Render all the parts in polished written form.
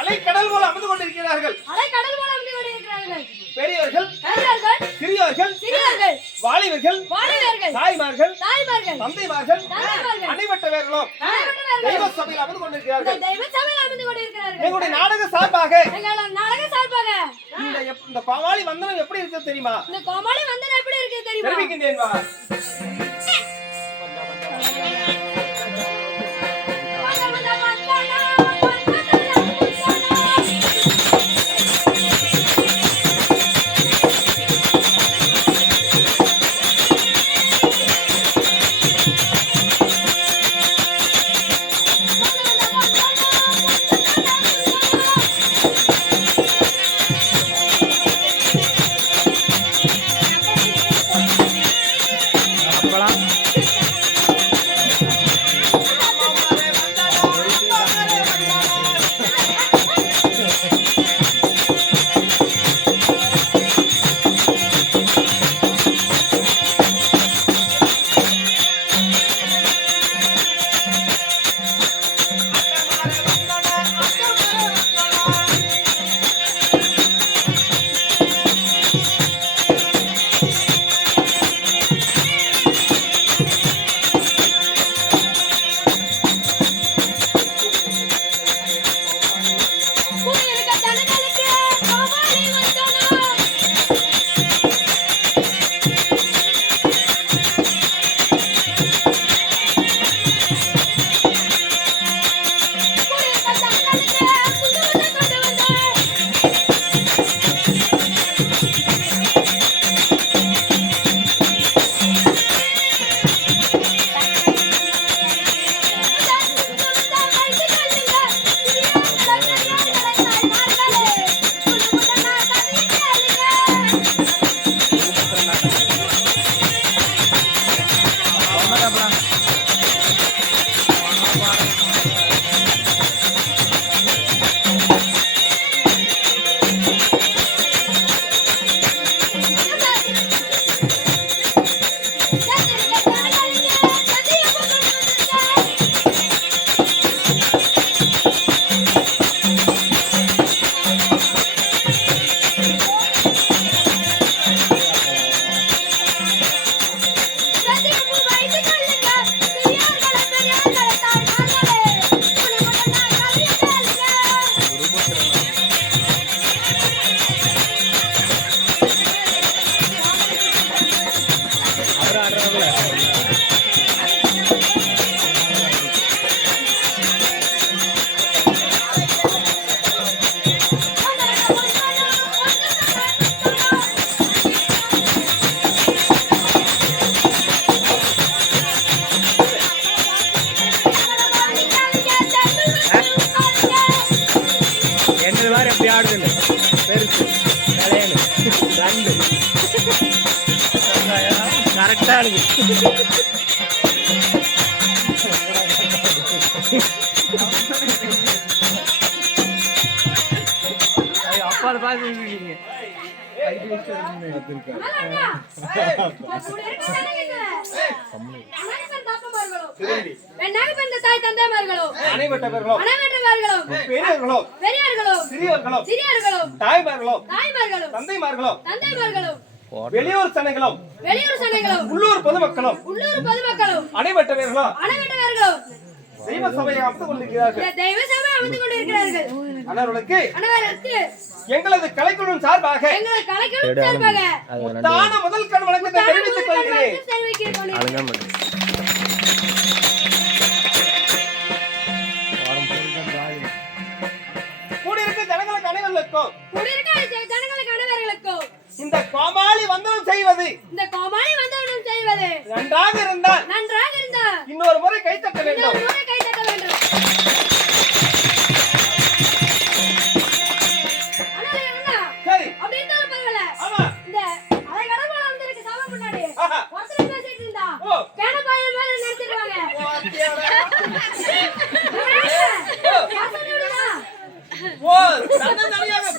அலைக்கடல் போல அமர்ந்து கொண்டிருக்கிறார்கள். பெரியவர்கள், சிறியோர்கள், வாலிபர்கள், தாய்மார்கள், தந்தைமார்கள், அனைவட்டவர்களும் தெய்வ சபையில் அமர்ந்து கொண்டிருக்கிறார்கள். எங்களுடைய நாடக சார்பாக இந்த கோமாளி வந்தனம் எப்படி இருக்கு தெரியுமா? தெரிவிக்கின்றேன் வா. வெளியூர் சனைகளும் உள்ளூர் பொதுமக்களும் அனைவட்டவர்களும் தெய்வ சபையை அமர்ந்து கொண்டிருக்கிறார்கள். அனவர்களுக்கு எங்களது கலைக்குழுவின் சார்பாக தான முதல் கண் வணக்கத்தை தெரிவித்துக் கொள்கிறேன். கூடியிருக்க ஜனங்களுக்கு அனைவருக்கும் இந்த கோமாளி வந்தனம் செய்வது நன்றாக இருந்தால் இன்னொரு முறை கைத்தட்ட வேண்டும். சரி,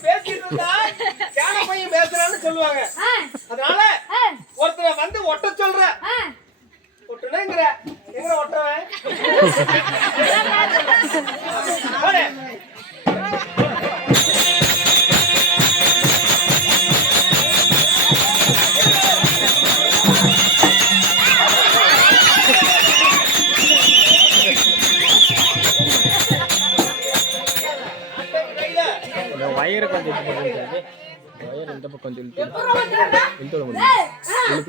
பேசிட்டு இருந்தா கேன பையன் பேசுறான்னு சொல்லுவாங்க. அதனால ஒருத்தரை வந்து ஒட்ட சொல்ற. ஒட்டுனேங்கற எங்க ஒட்டறவன்? போடு. வயர் கொஞ்சம் வயர் இந்த பக்கம் கொஞ்சம் இழுத்து விட முடியும். இழுத்து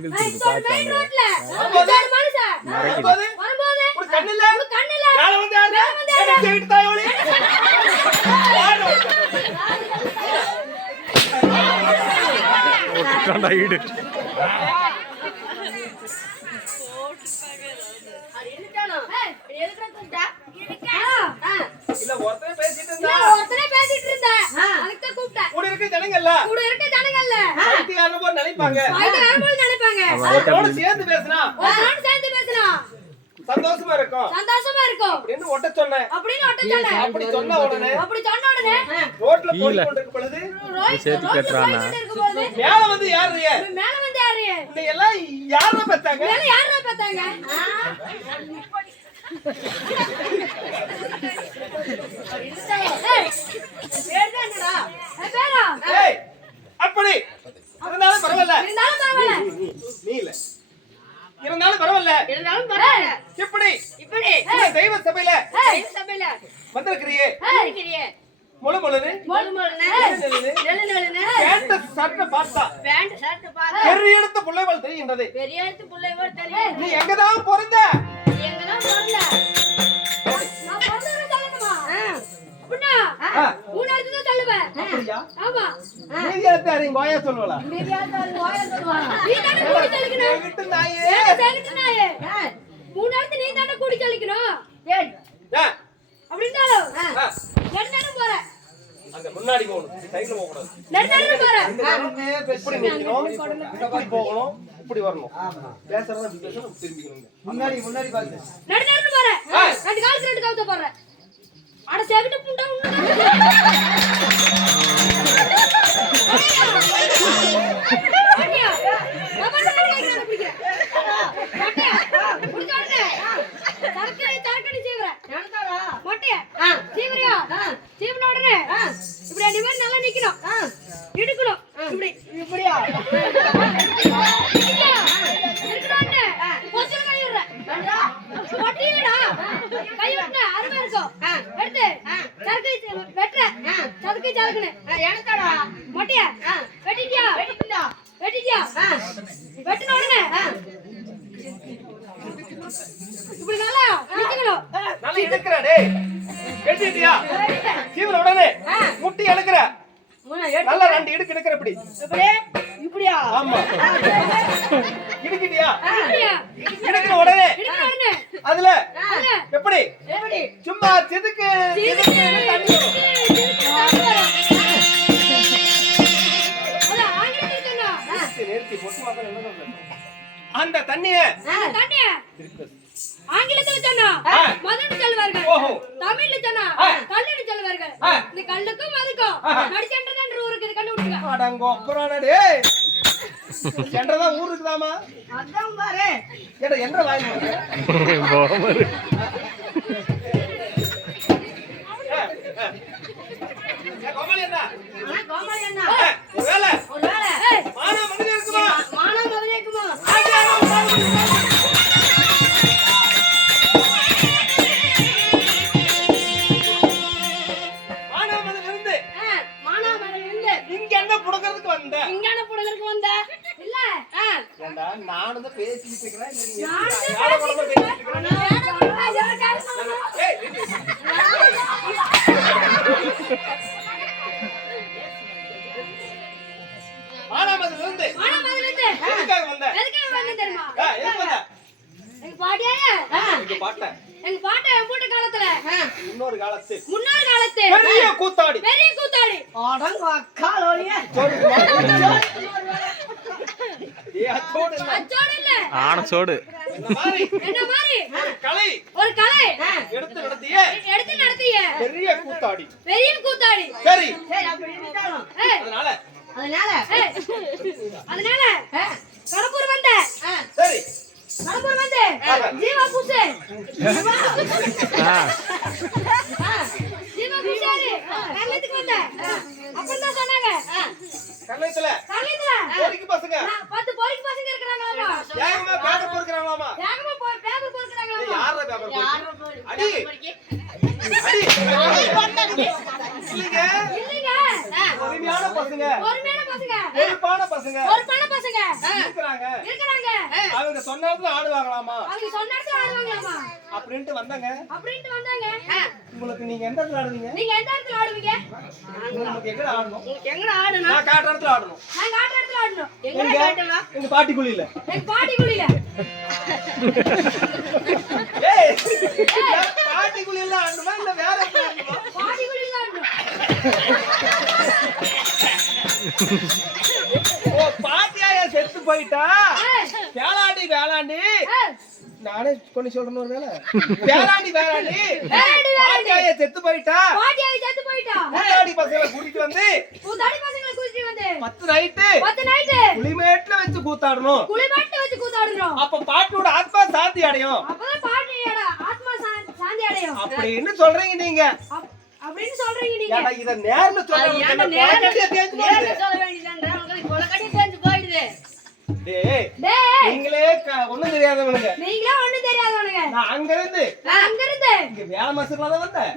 ஈடு இல்ல ஒருத்தரே பேசிட்டு இருந்தா அதுக்கு கூப்பிட்டேன். கூட இருக்க ஜனங்கள்ல பைத்தியக்காரன போல நினைப்பாங்க. அவரோட சேர்ந்து பேசினா சந்தோஷமா இருக்கும் அப்படின்னு ஒட்ட சொன்னேன். அப்படி சொன்ன உடனே ரோட்ல போய் கொண்டிருக்கும் பொழுது சேர்த்து கட்டுறானா மேல வந்து யாரு இந்த எல்லாம் யாரா பார்த்தாங்க? அப்படி இருந்தாலும் பரவாயில்ல. நீ இல்ல இருந்தாலும் பரவாயில்ல. இப்படி தெய்வ சபையில வந்திருக்கிறியே முழு முழுன்னு பேண்ட் ஷர்ட் பார்த்தா பெரிய எடுத்த பிள்ளைகள் தெரிகின்றது. நீ எங்கதான் பிறந்த? முன்னாடி போகணும், சைடுல போகக்கூடாது. போகணும், இப்படி வரணும். பேசுறதா திரும்பிக்கணும். முன்னாடி பாருங்க. அட சேகிட்ட புண்டா பாட்டியா பாபா கேக்குறானே பிடிக்க பாட்டியா புடிச்சானே தரக்கடி சீவற என்னடா பாட்டியா சீவறியா சீவன உடனே இப்படி அடி மாதிரி நல்லா நிக்கணும் இடுக்கணும் இப்படியா இருக்கறானே கொஞ்சம் கையற பாட்டியடா கை விட்டு அருமை இருக்கும் எடுத்து சரக்கு வெட்ற சரக்கு சரக்குனே எனக்கடா மொட்டியா வெட்டிட்டியா வெட்டின உடனே இப்படி நல்லா நிக்கணும். நல்லா இழுக்கற டேய். வெட்டிட்டியா? சீவன உடனே முட்டி எடுக்கற. நல்லா ரெண்டு இடுக்கு எடுக்கற இப்படி. இப்படியா? ஆமா. இடுக்கிட்டியா? இடுக்கற உடனே அதுல எப்படி சும்மா செதுக்கு தண்ணி அந்த தண்ணிய ஆங்கிலத்தில் சொன்னா மதன் சொல்வார்கள், தமிழ்ல சொன்னா கல்லுன்னு சொல்வார்கள். இந்த கல்லுக்கும் மதுக்கும் நடிச்சென்றதென்று ஊருக்கு கண்டுபிடிச்சுக்க. அடங்கோ அப்புறம் டேய் சென்றதா ஊர் இருக்குதாமா? அதான் பாரு ஏடா என்ன வாய் போமரு கோமலி அண்ணா கோமலி அண்ணா ஒருவேளை மானா மதுரை இருக்குமா? மானாமதுரையிலிருந்து இங்க என்ன புடுங்கிறதுக்கு வந்த? இல்ல ஏண்டா நானும் தான் பேசிட்டு இருக்கேன். இல்ல மானாமதுரையிலிருந்து எதுக்காக வந்த? தெரியுமா? எதுக்கு வந்த? எங்க பாட்டியா எங்க பாட்டை மூட்ட காலத்துல முன்னொரு காலத்து பெரிய கூத்தாடி அடங்க அக்காலோலியே அச்சோடு இல்ல ஆனசோடு என்ன மாதிரி ஒரு கலை எடுத்து நடத்திய பெரிய கூத்தாடி சரி அப்படி இருக்கானோ அதனால அதனால கடம்பூர் வந்த சரி கடம்பூர் வந்து ஜீவா பூசே ஜீவா பூசாரி கல்லத்துக்கு வந்த அப்பதான் சொன்னாங்க கல்யாணத்துல போரிக்கு பசங்க 10 போரிக்கு பசங்க இருக்காங்களாமா ஏகமா பேப்பர் பொறுக்கறாங்களாமா ஏகமா பேப்பர் பொறுக்கறாங்களாமா யாரா பேப்பர் பொறுக்கு அடி அடி இல்லங்க பொறுமையான பசங்க பொறுப்பான பசங்க இருக்காங்க அவங்க சொன்ன இடத்துல ஆடுவாங்களாமா அப்படின்ட்டு வந்தாங்க உங்களுக்கு நீங்க எந்த இடத்துல ஆடுவீங்க உங்களுக்கு எங்க ஆடணும் நான் காட்டுற இடத்துல ஆடணும் எங்க பாட்டி குழியில ஏய் பாட்டி குழியில ஆடணுமா இல்ல வேற ஓ பாட்டியா செத்து போயிட்டா வேளாண்டி நானே கொண்டு சொல்றேன்னு ஒரு வேலை வேளாண்டி பாட்டியா செத்து போயிட்டா கூத்தாடி பசங்களை கூட்டிட்டு வந்து 10 நைட்டு குளிமேட்ல வச்சு கூத்தாடணும் அப்ப பாட்டியோட ஆத்மா சாந்தி அடையும் அப்படின்னு சொல்றீங்க நீங்க இத நேர்ல நீங்களே ஒண்ணும் தெரியாதவனுங்க நான் அங்க இருந்து இங்க வேலை மசூர்ல தான் வந்தேன்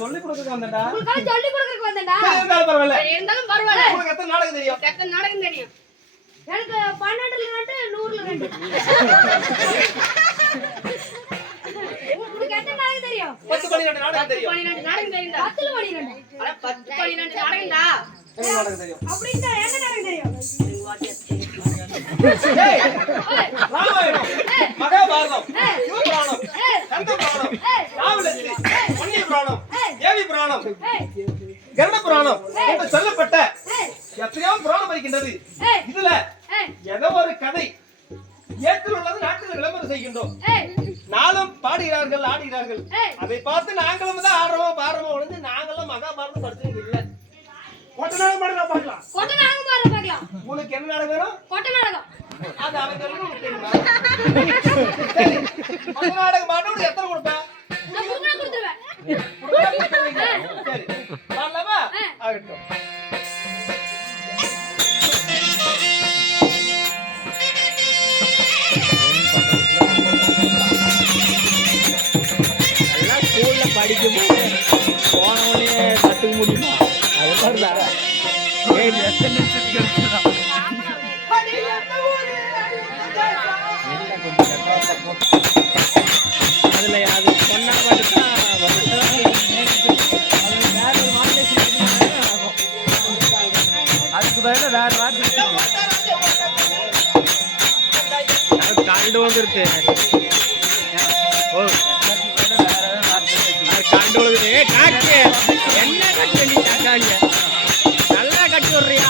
சொல்லி கொடுக்க வந்தேன்டா இருந்தாலும் பரவாயில்ல உங்களுக்கு எத்தனை நாடகம் தெரியும் எனக்கு 12ல 2 100ல 2 உங்களுக்கு எத்தனை நாடகம் தெரியும் 10 12 நாடகம் தெரியும் 12 நாடகம் தெரியும்டா 10ல 12 அட 10 12 நாடகம்டா நாடகம் தெரியும் அப்படினா என்ன நாடகம் தெரியும் ஏய் ராமாயணம் மகாபாரதம் சிவபுராணம் கந்தபுராணம் ராவணேஸ்வரி பொன்னி புராணம் தேவி புராணம் கருட புராணம் என்று சொல்லப்பட்ட எத்தனையோ புராணம் இருக்கின்றது இதுல ஏதோ ஒரு கதை ஏற்றில் உள்ளது நாட்டில் விளம்பரம் செய்கின்றோம் நாளும் பாடுகிறார்கள் ஆடுகிறார்கள் அதை பார்த்து நாங்களும் தான் ஆடுறோம் பாடுறோம் ஒழிஞ்சு நாங்களும் மகாபாரதம் படிச்சது இல்ல கொட்ட நாடகம் பார்க்கலாம் உனக்கு என்ன நாடகம் வேணும் கொட்ட நாடகம் அது அவன் சொல்லுங்க தெரியுமா சரி கொட்ட நாடகம் பாட்டு எத்தனை கொடுப்பேன் சரி பாடலாமா ஆகட்டும் ஸ்கூல்ல படிக்கும் போனவனே கத்துக்க முடியுமா அதுதான் அதுல அது சொன்னா பாட்டுதான் அதுக்கு பதிலாக வேற வார்த்தை கண்டு வந்துருச்சு ஓ கண்டு வந்துரு காட்டு என்ன கட்டு நீ காக்காங்க நல்லா கட்டி விடுறியா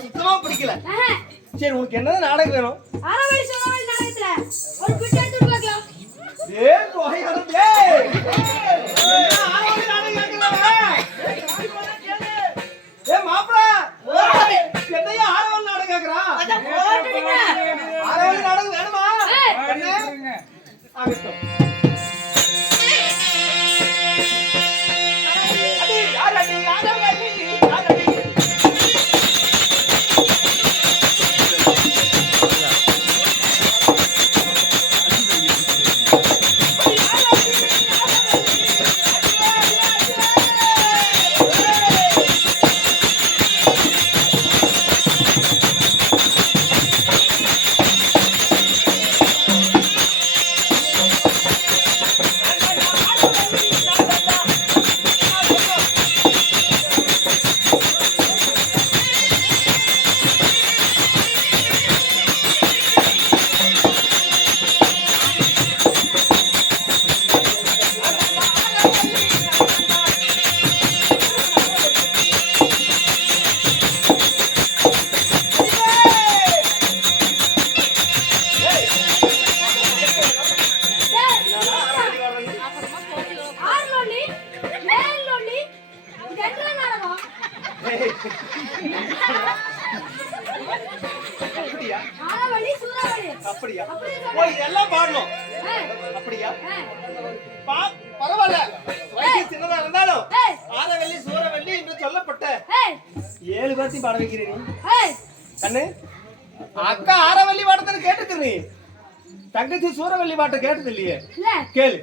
சுத்தமா பிடிக்கல சரி உனக்கு என்ன நாடகம் வேணும் மாப்பிள என்னையா ஆரவல் நாடகம் கேக்குறான் ஆரவல் நாடகம் வேணுமா ஆகட்டும் அப்படியா? ஆரவழி சூறாவளி அப்படியா? அப்படியே ஓ, இதெல்லாம் பாடணும். அப்படியா? பரவாயில்ல. வயசு சின்னதா இருந்தாலும் ஆரவல்லி சூரவல்லி என்று சொல்லப்பட்ட 7 பேர்த்தையும் பாட வைக்கிறேன் நீ. கண்ணு, அக்கா ஆரவல்லி பாடத்தை கேட்டுக்க நீ. தங்கச்சி சூரவல்லி பாட்டை கேட்டது இல்லையே. கேளு.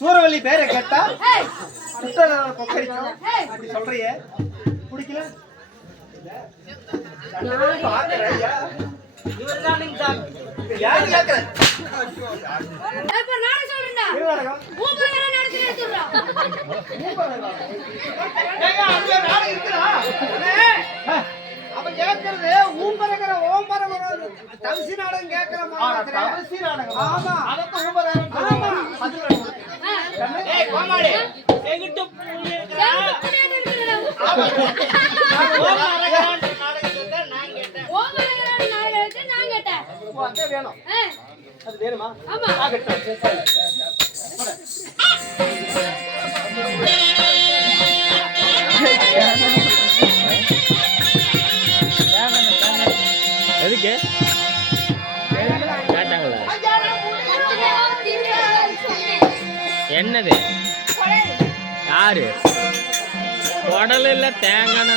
சூரவல்லி பேரை கேட்டா கொக்கரிக்கும். அப்படி சொல்றியே, பிடிக்கல. யாரு கேக்குறேன்? அவன் கேட்கறது ஊம்பரகர ஓம்பரகர தவிசி நாடகம் கேட்கிற மாதிரி. தவிசி நாடகம்? ஆமா, அதற்கு ஊம்பரகரம். ஆமா, அது ஏய் கோமாளி, எங்கிட்ட புள்ளி இருக்கா? ஓம்பரகர நாடகத்தை நான் கேட்டேன். ஓம்பரகர நாடகத்தை நான் கேட்டேன். ஓ, அது வேணும். அது வேணுமா? ஆமா, ஆகட்டும். எதுக்கு கேட்டாங்களா? என்னது? யாரு? குடல் இல்ல தேங்காய்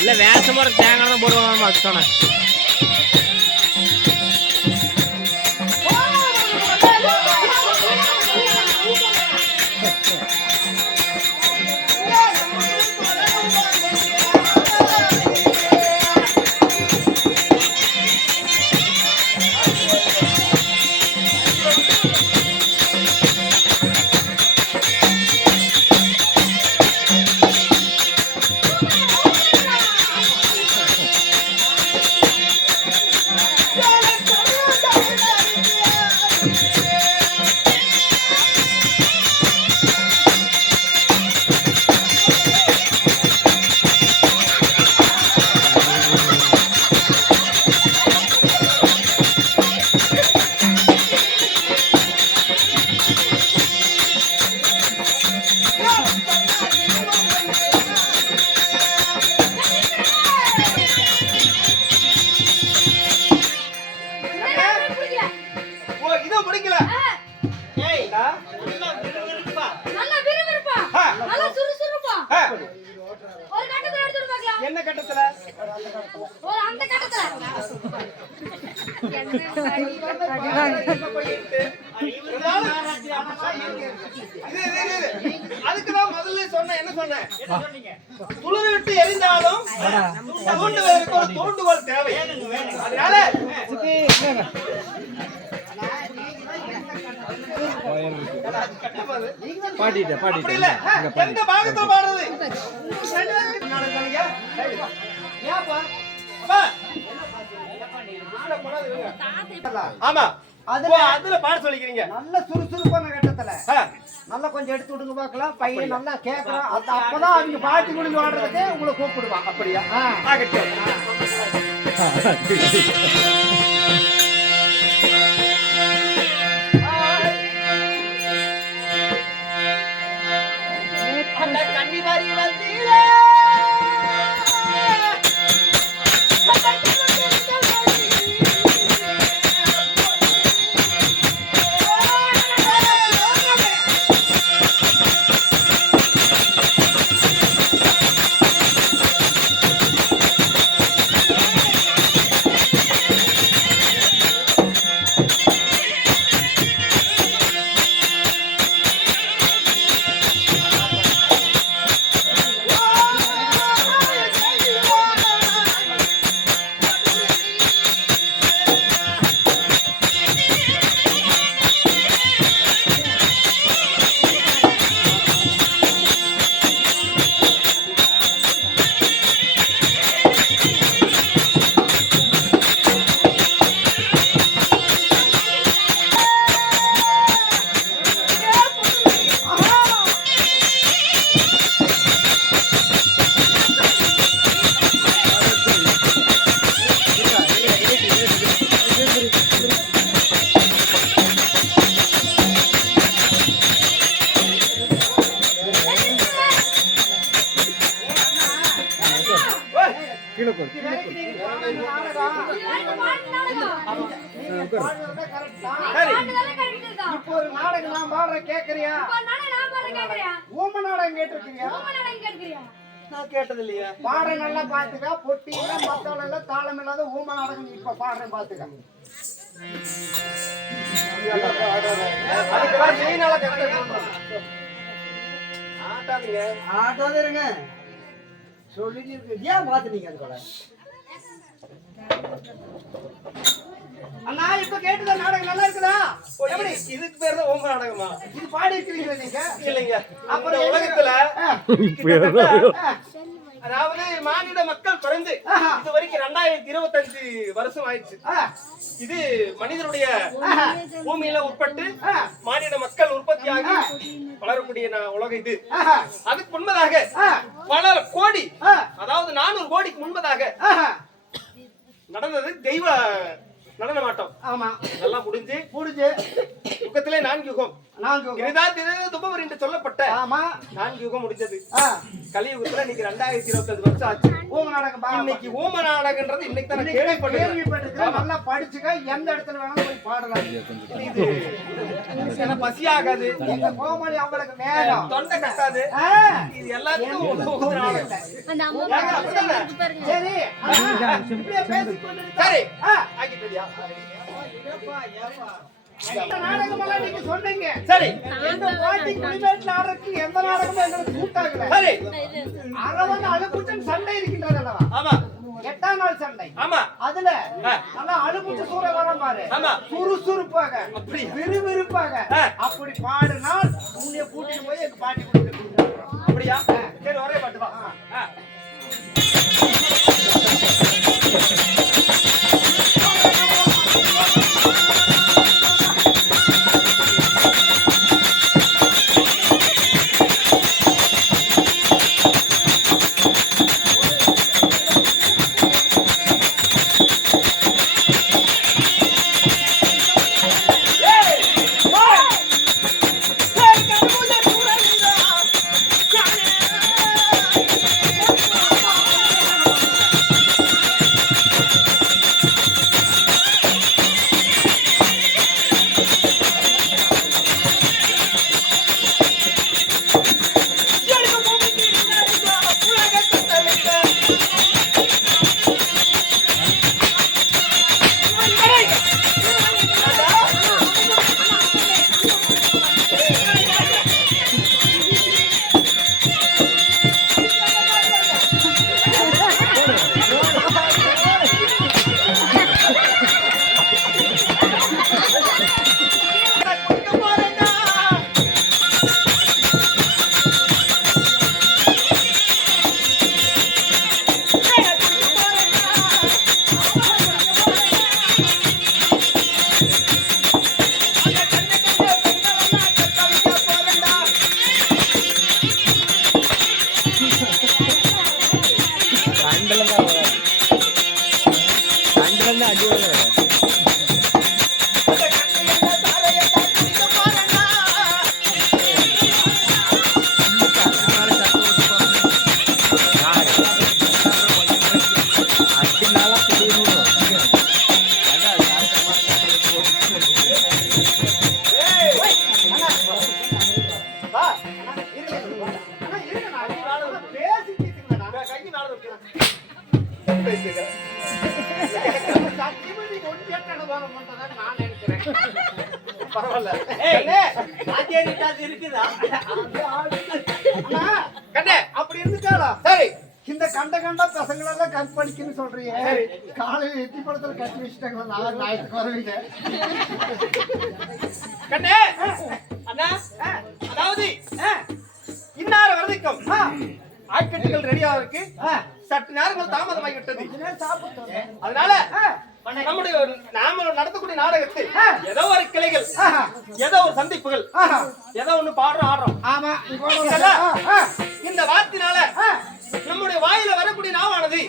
இல்ல வேஷம் போற தேங்காய் தான் போடுவாங்க. அது சொன்னேன். என்ன கட்டத்துல? ஒரு அந்த கட்டத்துல. அதுக்குதான் முதல்ல சொன்ன. என்ன சொன்னேன்? துளிர் விட்டு எரிந்தாலும் தூண்டுவதற்கு ஒரு தூண்டுகோல் தேவை. அதனால பாடிட்ட எந்த பாகத்துல பாடுறது? ஏப்பா அப்பா, ஆளை கொண்டாந்து விடுங்க. ஆமா அதுல அதுல பாட சொல்லிக்கிறீங்க. நல்ல சுறுசுறுப்பான கட்டத்துல ஆ, நல்லா கொஞ்சம் எடுத்து விடுங்க பார்க்கலாம். பையன் நல்லா கேட்கறான். அப்பதான் அவங்க பாட்டி குடிஞ்சு ஆடுறதுக்கு உங்களை கூப்பிடுவான். அப்படியா? ஆ. ஆகட்டும். அந்த கன்னிமாரி வந்தீரே. சரி. இப்போ ஒரு நாடகம் நான் பாடுறேன், கேக்குறியா? ஊம நாடகம் கேட்டிருக்கீங்க? நான் கேட்டது இல்லையா? பாடுற நல்லா பாத்துக்க. பொட்டி இல்ல, மத்தவள இல்ல, தாளம் இல்லாத ஊம நாடகம் இப்ப பாடுறேன் பாத்துக்க. அதுக்கெல்லாம் செயினால கரெக்டா சொல்றேன். ஆட்டாதீங்க. ஆட்டாத இருங்க. சொல்லிட்டு இருக்கு. ஏன் பாத்துனீங்க அது கூட? அண்ணா இப்ப கேட்டத நாடகம் நல்லா இருக்குதா? ஓ, இதுக்கு பேர் தான் ஓம்ப நாடகமா? இது பாடி இருக்கீங்களா நீங்க? இல்லைங்க. அப்புறம் இந்த உலகத்துல கிட்டத்தட்ட, அதாவது மானிட மக்கள் பிறந்து இது வரைக்கும் 2025 வருஷம் ஆயிடுச்சு. இது மனிதனுடைய பூமியில உட்பட்டு மானிட மக்கள் உற்பத்தியாகி வளரக்கூடிய உலகம் இது. அதுக்கு முன்பதாக பல கோடி, அதாவது 400 கோடிக்கு முன்பதாக நடந்தது தெய்வ நடனமாட்டம். ஆமா, இதெல்லாம் முடிஞ்சு யுகத்திலே 4 யுகம், துபவர் என்று சொல்லப்பட்ட ஆமா 4 யுகம் முடிஞ்சது. கலியுகத்துல இன்னைக்கு 2025 வருஷம் ஆச்சு. ஊம நாடகம் பாருங்க. இன்னைக்கு ஊம நாடகன்றது இன்னைக்கு தான் நான் கேள்விப்பட்டிருக்கேன். நல்லா படிச்சுக்க, எந்த இடத்துல வேணாலும் போய் பாடலாம். இது எனக்கு பசியாகாது, எங்க கோமாளி அவங்களுக்கு வேகம், தொண்டை கட்டாது, இது எல்லாத்துக்கும் ஒரு நாடகம். ஏங்க, அப்படிதானே? சரி இப்படியே பேசிக் கொண்டிருக்க. சரி, ஆகிட்டதியா? இந்த நாடகமெல்லாம் நீங்க சொன்னீங்க. சரி, எங்க பாட்டி குடிமேட்ல ஆடுறதுக்கு எந்த நாடகமும் எங்களுக்கு சூட் ஆகல. சரி. அரவன் அழுப்புச்சன் சண்டை இருக்கின்றது அல்லவா? ஆமா 8ஆம் நாள் சண்டை. ஆமா. அதுல நல்லா அழுப்புச்ச சூற வர பாரு. ஆமா. சுறுசுறுப்பாக, அப்படி விறுவிறுப்பாக அப்படி பாடினால் உன்னை கூட்டிட்டு போய் எங்க பாட்டி குடிமேட்ல. அப்படியா? சரி, ஒரே பாட்டு வா. ஆ வா. அண்ணா, இருங்க. அண்ணா, இருங்க. நான் பேசிட்டு இருக்கேன்டா. கைக்கு நாளை இருக்கு. சத்தியமா நீ ஒன்றியாட்ட அனுபவம் பண்றதான்னு நான் நினைக்கிறேன். பரவாயில்ல. கண்ணே, இருக்குதா? அண்ணா, கண்ணே, அப்படி இருந்துட்டாளா? சரி. இந்த கண்ட பசங்களெல்லாம் கற்பழிக்குன்னு சொல்றீங்க. காலையில எத்தி படத்துல கட்டி வச்சுட்டாங்களா? நான் ஞாயிற்றுக்கு வருவீங்க. கண்ணே, அண்ணா, அதாவது இன்னார வரைக்கும் ஆட்கட்டுகள் ரெடியா இருக்கு. சற்று நேரங்கள் தாமதமாகிவிட்டது. அதனால நம்முடைய நாம நடத்தக்கூடிய நாடகத்தில் ஏதோ ஒரு கிளைகள், ஏதோ ஒரு சந்திப்புகள், ஏதோ ஒண்ணு பாடுறோம் ஆடுறோம். ஆமா, இந்த வார்த்தையினால நம்முடைய வாயில வரக்கூடிய நாவானது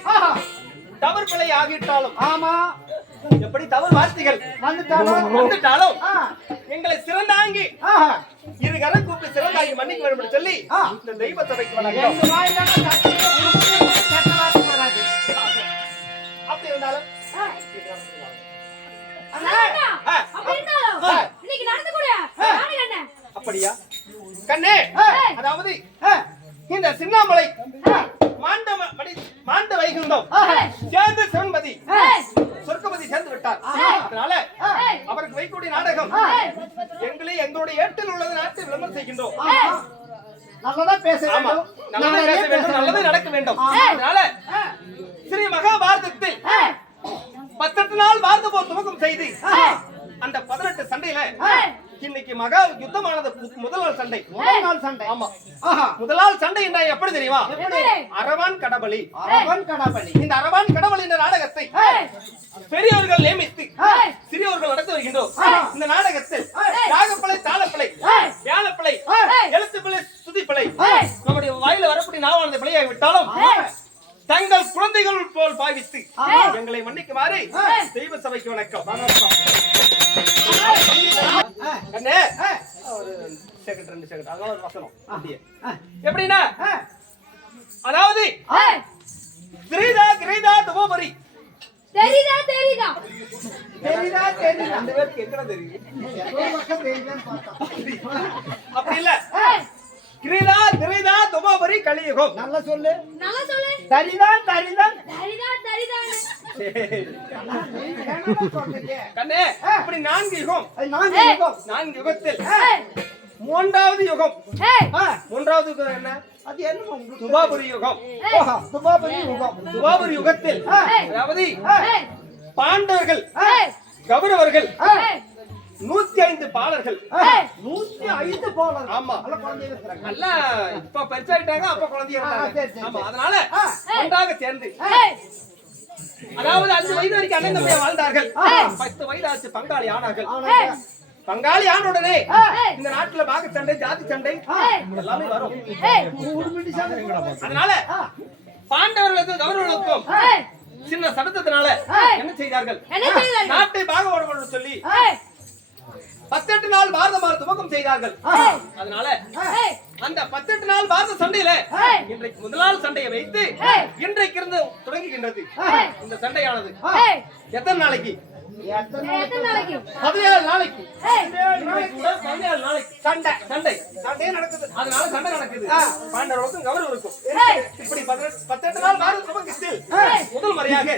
தவறு பிழை ஆகிட்டாலும், ஆமா, எப்படி தவறு வார்த்தைகள் வந்துட்டாலும் எங்களை சிறந்தாங்கி இரு கரம் கூப்பிட்டு சிறந்தாங்கி மன்னிக்க வேண்டும் என்று சொல்லி இந்த தெய்வ சபைக்கு வணக்கம். அப்படி இருந்தாலும் இன்னைக்கு நடந்துக்கூடிய நாடகம் என்ன? அப்படியா கண்ணே, அதாவது இந்த சின்னாமலை மாண்ட வைகுந்தம் சேர்ந்து சிவன்பதி சொர்க்கபதி சேர்ந்து விட்டார். அதனால அவருக்கு வைக்கக்கூடிய நாடகம் எங்களை எங்களுடைய ஏட்டில் உள்ளது நாட்டு விளம்பரம் செய்கின்றோம். நல்லதா பேச ஆமா, வேண்டும். நல்லது பேச வேண்டும், நல்லது நடக்க வேண்டும். அதனால ஸ்ரீ மகாபாரதத்தில் 18 நாள் பாரத போர் துவக்கம் செய்து அந்த 18 சண்டையில இன்னைக்கு மகா யுத்தமானது முதல் நாள் சண்டை. முதல் நாள் சண்டை. ஆமா, முதல் நாள் சண்டை என்ன எப்படி தெரியுமா? அரவான் கடபலி. அரவான் கடபலி. இந்த அரவான் கடபலி என்ற நாடகத்தை பெரியவர்கள் நியமித்து சிறியவர்கள் நடத்தி வருகின்றோம். இந்த நாடகத்தில் ராகப்பிழை, தாளப்பிழை, வியாழப்பிழை, எழுத்துப்பிழை, சுதிப்பிழை, நம்முடைய வாயில வரக்கூடிய நாவானது பிழையாகி விட்டாலும் தங்கள் குழந்தைகள் போல் பாவித்து எங்களை மன்னிக்குமாறு தெய்வ சபைக்கு வணக்கம். கண்ணே, ஒரு செகண்ட் 2 செகண்ட் அதனால ஒரு வசனம் அப்படியே. எப்படின்னா, அதாவது கிரீதா கிரீதா துபோபரி. தெரியுதா? தெரியுதா? ரெண்டு பேருக்கு எங்கடா தெரியும்? அப்படி இல்ல, கிரீதா கிரீதா துபோபரி கலியுகம். நல்லா சொல்லு. நல்லா சொல்லு. தரிதான். கண்ணே, இப்படி 4 யுகம். 4 யுகத்தில் மூன்றாவது யுகம். மூன்றாவது யுகம் என்ன? அது என்ன? துபாபுரி யுகம். துபாபுரி யுகம். துபாபுரி யுகத்தில் அதாவது பாண்டவர்கள், கௌரவர்கள் 105 பாலர்கள். 105 பாலர்கள். ஆமா, குழந்தைங்க நல்லா இப்ப பெருசாயிட்டாங்க, அப்ப குழந்தைய இருந்தாங்க. ஆமா, அதனால ஒன்றாக சேர்ந்து அதாவது 5 வயது வரைக்கும் அண்ணன் தம்பியா வாழ்ந்தார்கள். 10 வயது ஆச்சு பங்காளி ஆனார்கள். பங்காளி ஆன உடனே இந்த நாட்டுல பாக சண்டை, ஜாதி சண்டை எல்லாமே வரும். அதனால பாண்டவர்களுக்கும் கௌரவர்களுக்கும் சின்ன சடுத்தத்தினால என்ன செய்தார்கள்? நாட்டை பாக சொல்லி 18 நாள் பாரத போர் துவக்கம் செய்தார்கள். அதனால அந்த 18 நாள் பாரத சண்டையில இன்றைக்கு முதல் நாள் சண்டையை வைத்து இன்றைக்கு இருந்து தொடங்குகின்றது இந்த சண்டையானது. எத்தனை நாளைக்கு? 17 நாளைக்கு. 17 நாளைக்கு சண்டை நடக்குது. அதனால சண்டை நடக்குது பாண்டவர்களுக்கும் கௌரவருக்கும். இப்படி 18 நாள் பாரத துவக்கத்தில் முதல் முறையாக